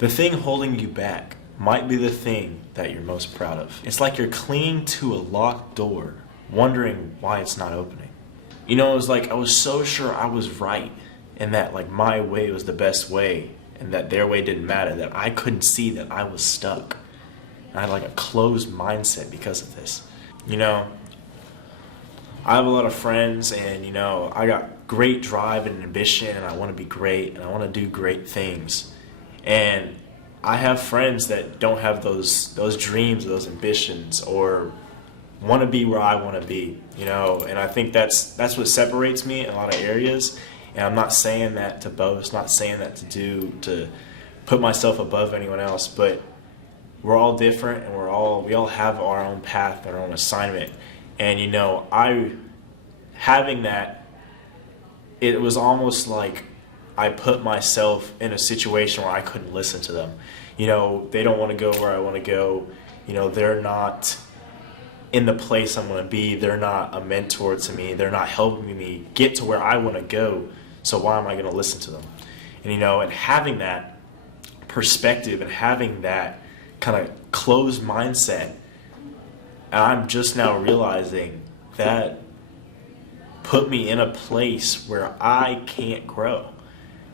The thing holding you back might be the thing that you're most proud of. It's like you're clinging to a locked door, wondering why it's not opening. You know, it was like I was so sure I was right and that like my way was the best way and that their way didn't matter, that I couldn't see that I was stuck. I had like a closed mindset because of this. You know, I have a lot of friends and, you know, I got great drive and ambition and I want to be great and I want to do great things. And I have friends that don't have those dreams, those ambitions, or want to be where I want to be, you know. And I think that's what separates me in a lot of areas. And I'm not saying that to boast, not saying that to put myself above anyone else, but we're all different and we all have our own path, our own assignment. And you know, having that, it was almost like I put myself in a situation where I couldn't listen to them. You know, they don't want to go where I want to go. You know, they're not in the place I want to be. They're not a mentor to me. They're not helping me get to where I want to go. So why am I going to listen to them? And, you know, and having that perspective and having that kind of closed mindset, and I'm just now realizing that put me in a place where I can't grow.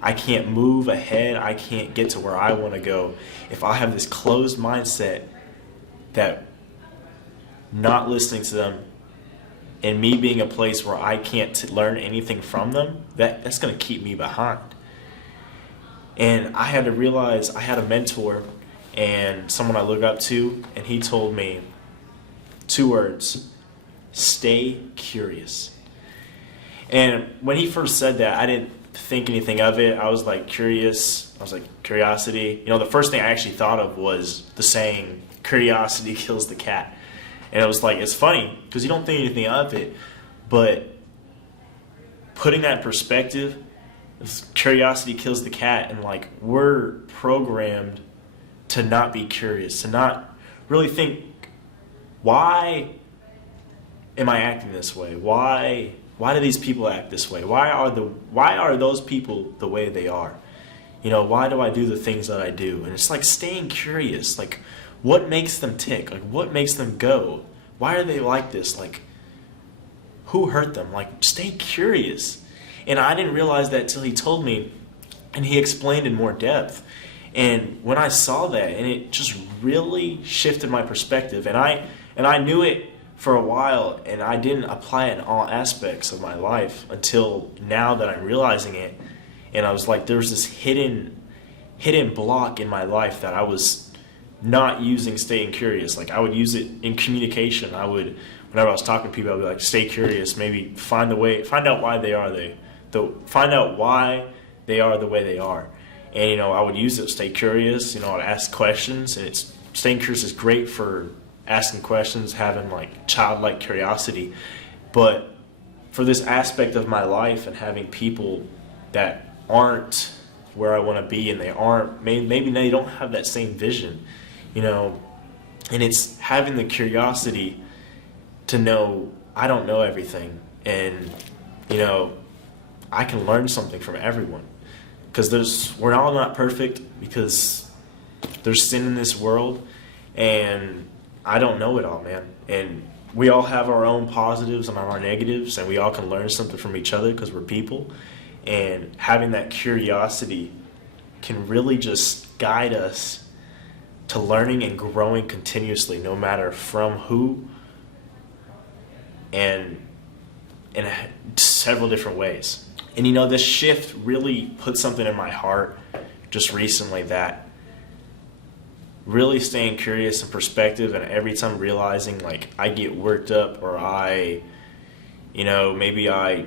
I can't move ahead. I can't get to where I want to go if I have this closed mindset that not listening to them and me being a place where I can't learn anything from them, that's going to keep me behind. And I had to realize I had a mentor and someone I look up to, and he told me 2 words: stay curious. And when he first said that, I didn't think anything of it. I was like curious. I was like curiosity. You know, the first thing I actually thought of was the saying, curiosity kills the cat. And it was like, it's funny because you don't think anything of it, but putting that in perspective, curiosity kills the cat, and like we're programmed to not be curious, to not really think, why am I acting this way? Why do these people act this way? Why are those people the way they are? You know, why do I do the things that I do? And it's like staying curious. Like, what makes them tick? Like, what makes them go? Why are they like this? Like, who hurt them? Like, stay curious. And I didn't realize that till he told me, and he explained in more depth. And when I saw that, and it just really shifted my perspective, and I knew it for a while, and I didn't apply it in all aspects of my life until now that I'm realizing it. And I was like, there was this hidden block in my life that I was not using staying curious. Like, I would use it in communication. Whenever I was talking to people, I'd be like, stay curious, maybe find out why they are the way they are. And, you know, I would use it, stay curious, you know, I'd ask questions, and staying curious is great for asking questions, having like childlike curiosity. But for this aspect of my life and having people that aren't where I want to be, and maybe they don't have that same vision, you know, and it's having the curiosity to know I don't know everything, and, you know, I can learn something from everyone, because we're all not perfect, because there's sin in this world, and I don't know it all, man. And we all have our own positives and our negatives, and we all can learn something from each other because we're people. And having that curiosity can really just guide us to learning and growing continuously, no matter from who, and in several different ways. And you know, this shift really put something in my heart just recently, that really staying curious and perspective, and every time realizing like I get worked up, or maybe I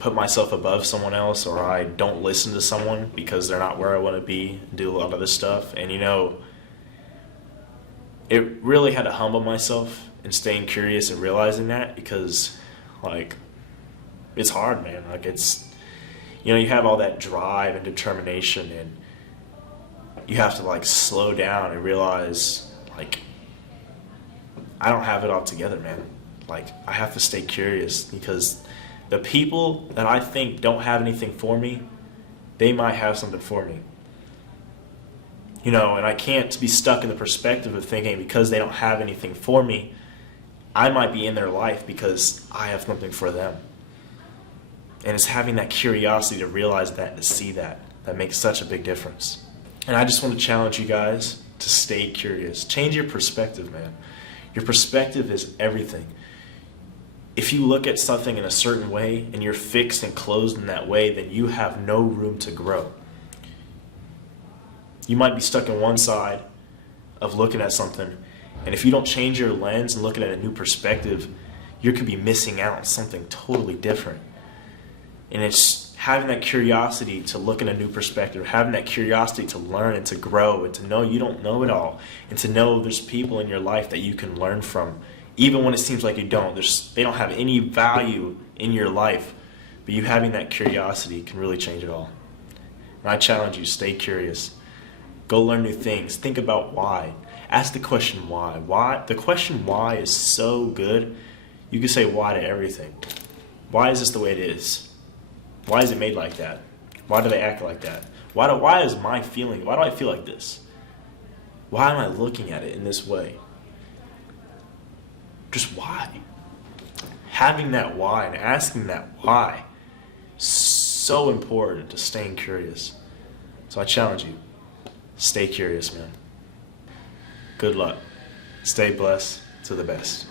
put myself above someone else, or I don't listen to someone because they're not where I want to be, and do a lot of this stuff. And you know, it really had to humble myself and staying curious and realizing that, because like it's hard, man. Like, it's, you know, you have all that drive and determination, and you have to like slow down and realize like I don't have it all together, man. Like, I have to stay curious, because the people that I think don't have anything for me, they might have something for me. And I can't be stuck in the perspective of thinking because they don't have anything for me, I might be in their life because I have something for them. And it's having that curiosity to realize that, to see that makes such a big difference. And I just want to challenge you guys to stay curious. Change your perspective, man. Your perspective is everything. If you look at something in a certain way and you're fixed and closed in that way, then you have no room to grow. You might be stuck in one side of looking at something, and if you don't change your lens and look at a new perspective, you could be missing out on something totally different. And it's having that curiosity to look in a new perspective, having that curiosity to learn and to grow and to know you don't know it all, and to know there's people in your life that you can learn from, even when it seems like you don't. They don't have any value in your life, but you having that curiosity can really change it all. And I challenge you, stay curious. Go learn new things. Think about why. Ask the question why. Why? The question why is so good. You can say why to everything. Why is this the way it is? Why is it made like that? Why do they act like that? Why is my feeling? Why do I feel like this? Why am I looking at it in this way? Just why? Having that why and asking that why is so important to staying curious. So I challenge you, stay curious, man. Good luck. Stay blessed. To the best.